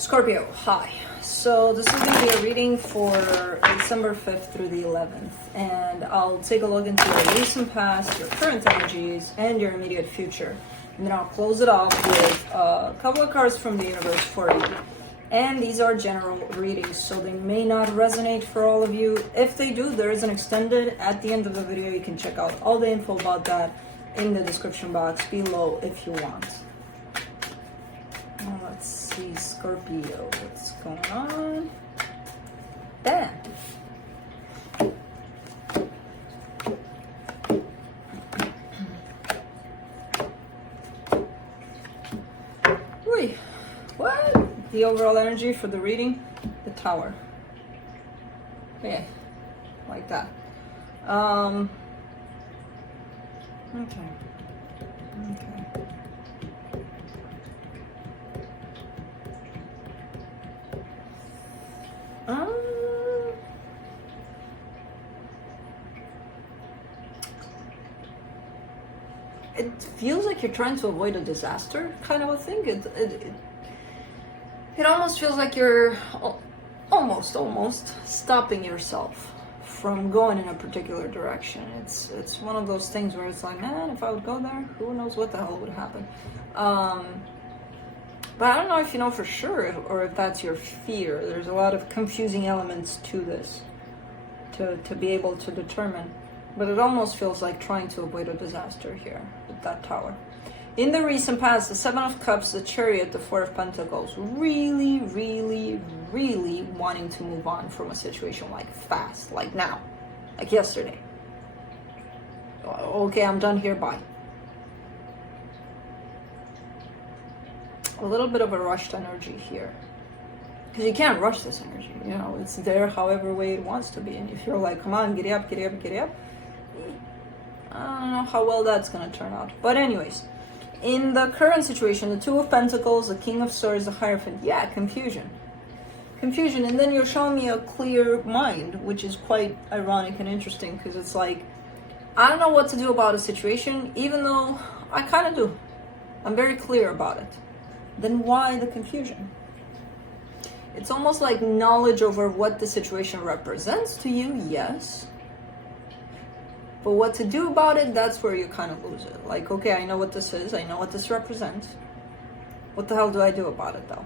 Scorpio, hi. So this is going to be a reading for December 5th through the 11th. And I'll take a look into your recent past, your current energies, and your immediate future. And then I'll close it off with a couple of cards from the universe for you. And these are general readings, so they may not resonate for all of you. If they do, there is an extended at the end of the video. You can check out all the info about that in the description box below if you want. Well, let's see, Scorpio, what's going on? Damn. Wait, what? The overall energy for the reading? The Tower. Yeah, like that. Okay. It feels like you're trying to avoid a disaster, kind of a thing. It almost feels like you're almost stopping yourself from going in a particular direction. It's one of those things where it's like, man, if I would go there, who knows what the hell would happen. But I don't know if you know for sure or if that's your fear. There's a lot of confusing elements to this to be able to determine. But it almost feels like trying to avoid a disaster here with that Tower. In the recent past, the Seven of Cups, the Chariot, the Four of Pentacles, really wanting to move on from a situation like fast, like now, like yesterday. Okay, I'm done here, bye. A little bit of a rushed energy here. Because you can't rush this energy, you know, it's there however way it wants to be. And if you're like, come on, giddy up, giddy up, giddy up, I don't know how well that's going to turn out. But anyways, in the current situation, the Two of Pentacles, the King of Swords, the Hierophant, yeah, confusion. Confusion, and then you're showing me a clear mind, which is quite ironic and interesting, because it's like, I don't know what to do about a situation, even though I kind of do. I'm very clear about it. Then why the confusion? It's almost like knowledge over what the situation represents to you, yes. But what to do about it, that's where you kind of lose it. Like, okay, I know what this is. I know what this represents. What the hell do I do about it, though?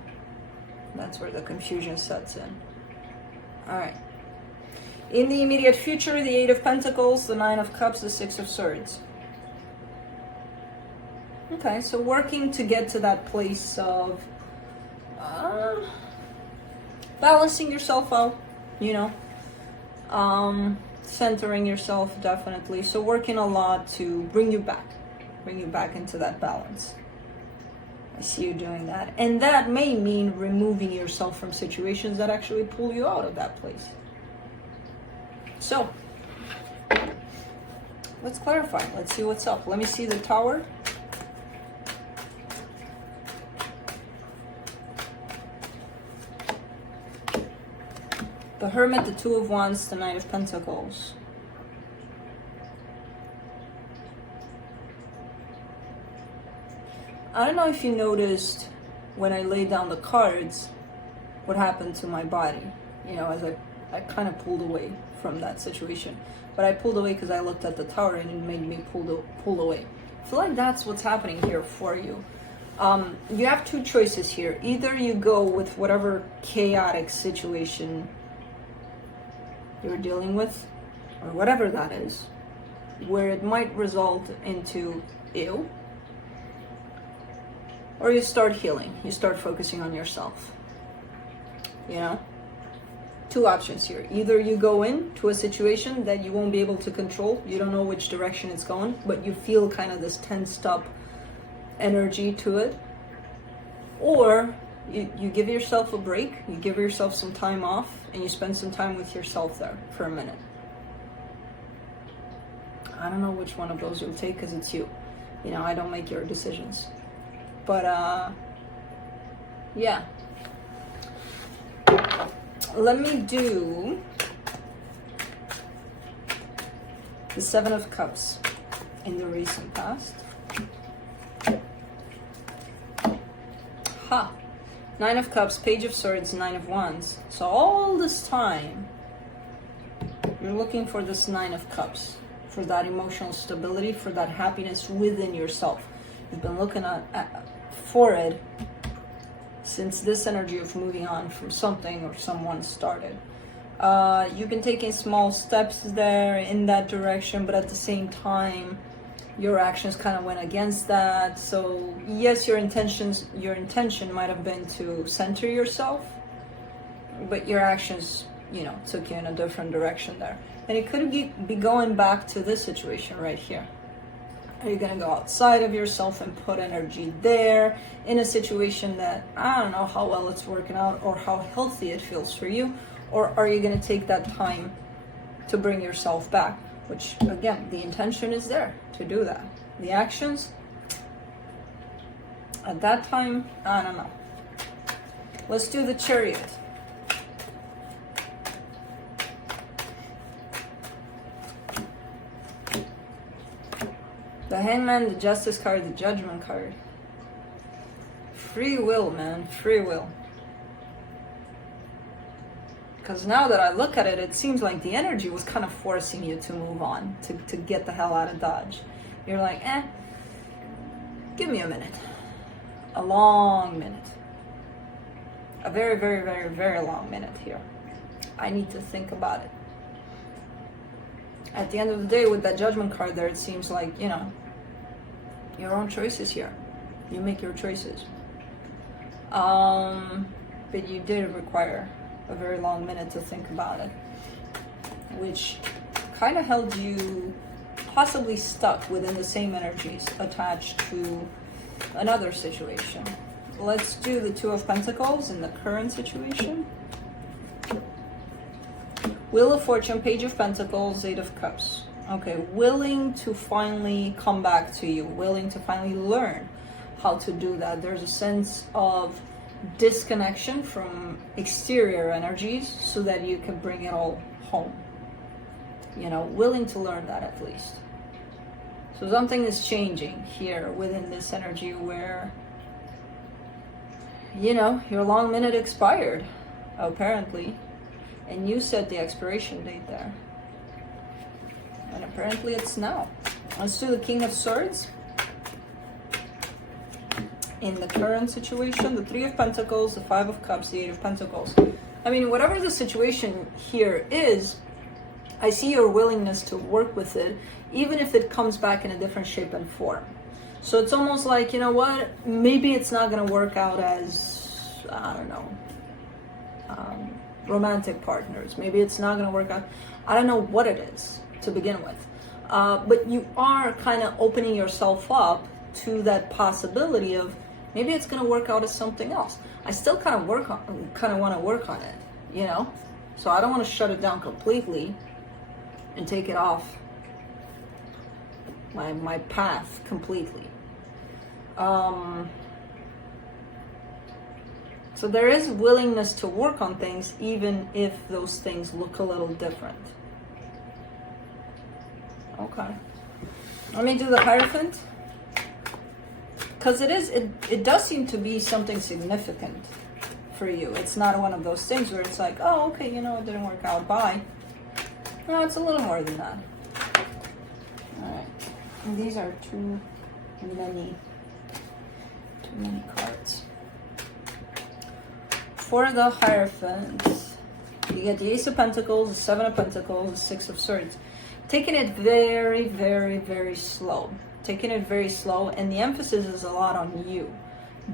That's where the confusion sets in. All right. In the immediate future, the Eight of Pentacles, the Nine of Cups, the Six of Swords. Okay, so working to get to that place of balancing yourself out, you know. Centering yourself, definitely. So working a lot to bring you back into that balance. I see you doing that. And that may mean removing yourself from situations that actually pull you out of that place. So, let's clarify. Let's see what's up. Let me see the Tower. The Hermit, the Two of Wands, the Knight of Pentacles. I don't know if you noticed when I laid down the cards what happened to my body. You know, as I kind of pulled away from that situation. But I pulled away because I looked at the Tower and it made me pull away. I feel like that's what's happening here for you. You have two choices here. Either you go with whatever chaotic situation you're dealing with, or whatever that is, where it might result into ill, or you start healing, you start focusing on yourself. You know, two options here. Either you go into a situation that you won't be able to control, you don't know which direction it's going, but you feel kind of this tensed up energy to it, or you give yourself a break, you give yourself some time off, and you spend some time with yourself there for a minute. I don't know which one of those you'll take because it's you. You know, I don't make your decisions. But, yeah. Let me do the Seven of Cups in the recent past. Ha! Nine of Cups, Page of Swords, Nine of Wands. So all this time, you're looking for this Nine of Cups, for that emotional stability, for that happiness within yourself. You've been looking for it since this energy of moving on from something or someone started. You've been taking small steps there in that direction, but at the same time, your actions kind of went against that. So yes, your intention might have been to center yourself, but your actions, you know, took you in a different direction there. And it could be going back to this situation right here. Are you going to go outside of yourself and put energy there in a situation that I don't know how well it's working out or how healthy it feels for you? Or are you going to take that time to bring yourself back? Which, again, the intention is there to do that. The actions, at that time, I don't know. Let's do the Chariot. The Hangman, the Justice card, the Judgment card. Free will, man, free will. Because now that I look at it, it seems like the energy was kind of forcing you to move on, to get the hell out of Dodge. You're like, give me a minute. A long minute. A very, very, very, very long minute here. I need to think about it. At the end of the day, with that Judgment card there, it seems like, you know, your own choices here. You make your choices. But you did require a very long minute to think about it, which kind of held you possibly stuck within the same energies attached to another situation. Let's do the Two of Pentacles in the current situation. Wheel of Fortune, Page of Pentacles, Eight of Cups. Okay, willing to finally come back to you, willing to finally learn how to do that. There's a sense of disconnection from exterior energies so that you can bring it all home. You know, willing to learn that at least. So something is changing here within this energy where, you know, your long minute expired, apparently. And you set the expiration date there. And apparently it's now. Let's do the King of Swords. In the current situation, the Three of Pentacles, the Five of Cups, the Eight of Pentacles. I mean, whatever the situation here is, I see your willingness to work with it, even if it comes back in a different shape and form. So it's almost like, you know what, maybe it's not going to work out as, I don't know, romantic partners. Maybe it's not going to work out. I don't know what it is to begin with. But you are kind of opening yourself up to that possibility of maybe it's going to work out as something else. I still kind of want to work on it, you know? So I don't want to shut it down completely and take it off my path completely. So there is willingness to work on things even if those things look a little different. Okay. Let me do the Hierophant. Because it does seem to be something significant for you. It's not one of those things where it's like, oh, okay, you know, it didn't work out, bye. No, it's a little more than that. Alright. And these are too many cards. For the Hierophant, you get the Ace of Pentacles, the Seven of Pentacles, the Six of Swords. Taking it very, very, very slow. Taking it very slow, and the emphasis is a lot on you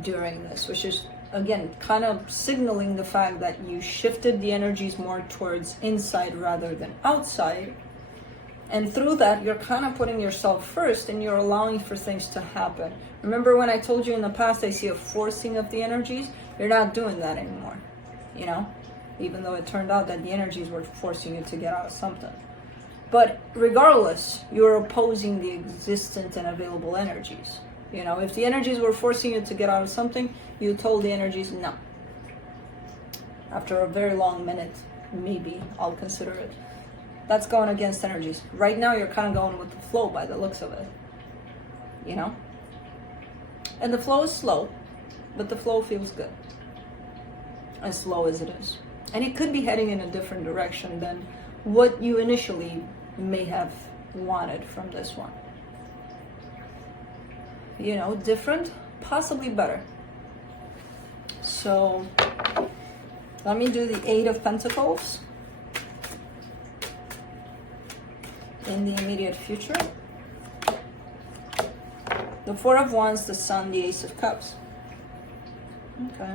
during this, which is, again, kind of signaling the fact that you shifted the energies more towards inside rather than outside. And through that, you're kind of putting yourself first and you're allowing for things to happen. Remember when I told you in the past I see a forcing of the energies? You're not doing that anymore, you know? Even though it turned out that the energies were forcing you to get out of something. But regardless, you're opposing the existent and available energies. You know, if the energies were forcing you to get out of something, you told the energies no. After a very long minute, maybe I'll consider it. That's going against energies. Right now, you're kind of going with the flow by the looks of it. You know? And the flow is slow, but the flow feels good. as low as it is. And it could be heading in a different direction than what you initially may have wanted from this one. You know, different, possibly better. So let me do the Eight of Pentacles in the immediate future. The Four of Wands, the Sun, the Ace of Cups. Okay.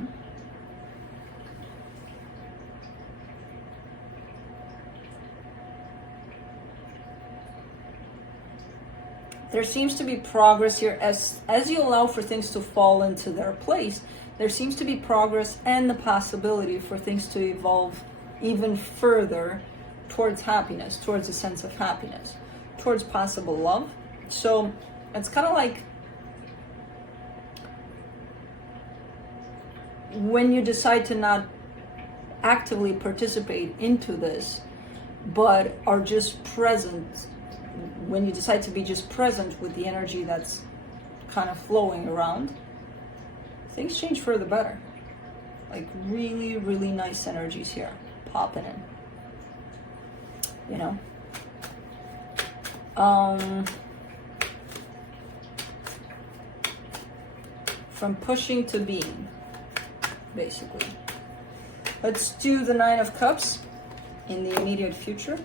There seems to be progress here as you allow for things to fall into their place. There seems to be progress and the possibility for things to evolve even further towards happiness, towards a sense of happiness, towards possible love. So it's kind of like when you decide to not actively participate into this, but are just present, when you decide to be just present with the energy that's kind of flowing around, things change for the better. Like really, really nice energies here popping in, you know. From pushing to being, basically. Let's do the Nine of Cups in the immediate future.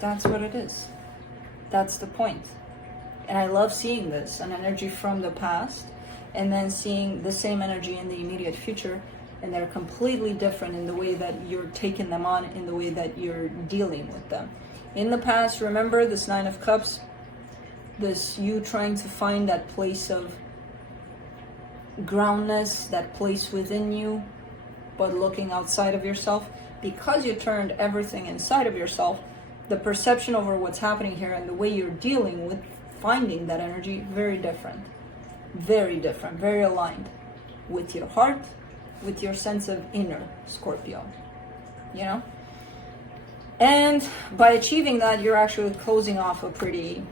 That's what it is. That's the point. And I love seeing this, an energy from the past, and then seeing the same energy in the immediate future, and they're completely different in the way that you're taking them on, in the way that you're dealing with them. In the past, remember this Nine of Cups, this you trying to find that place of groundness, that place within you, but looking outside of yourself. Because you turned everything inside of yourself, the perception over what's happening here and the way you're dealing with finding that energy, very different, very aligned with your heart, with your sense of inner Scorpio, you know? And by achieving that, you're actually closing off a pretty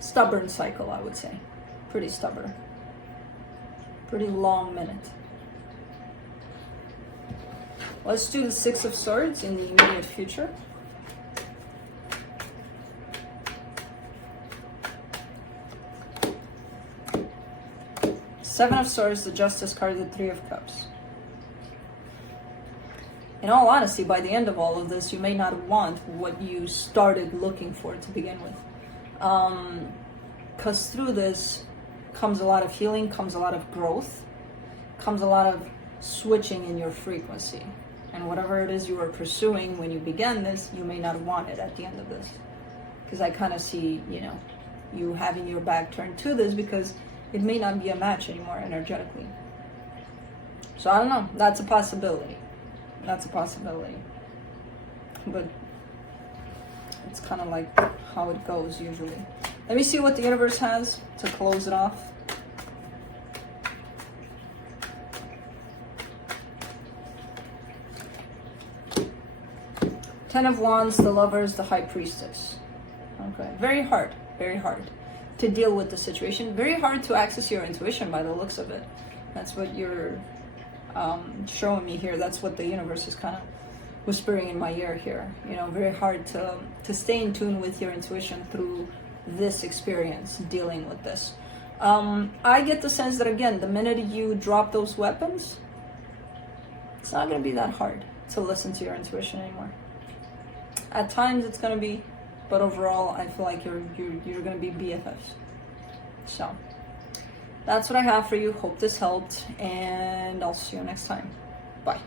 stubborn cycle, I would say. Pretty stubborn. Pretty long minute. Let's do the Six of Swords in the immediate future. Seven of Swords, the Justice card, the Three of Cups. In all honesty, by the end of all of this, you may not want what you started looking for to begin with. Because through this comes a lot of healing, comes a lot of growth, comes a lot of switching in your frequency. And whatever it is you were pursuing when you began this, you may not want it at the end of this. Because I kind of see, you know, you having your back turned to this because it may not be a match anymore energetically. So I don't know, that's a possibility. That's a possibility. But it's kind of like how it goes usually. Let me see what the universe has to close it off. Ten of Wands, the Lovers, the High Priestess. Okay, very hard to deal with the situation. Very hard to access your intuition by the looks of it. That's what you're showing me here. That's what the universe is kind of whispering in my ear here. You know, very hard to stay in tune with your intuition through this experience, dealing with this. I get the sense that, again, the minute you drop those weapons, it's not going to be that hard to listen to your intuition anymore. At times it's going to be, but overall I feel like you're going to be BFFs. So that's what I have for you. Hope this helped, and I'll see you next time. Bye.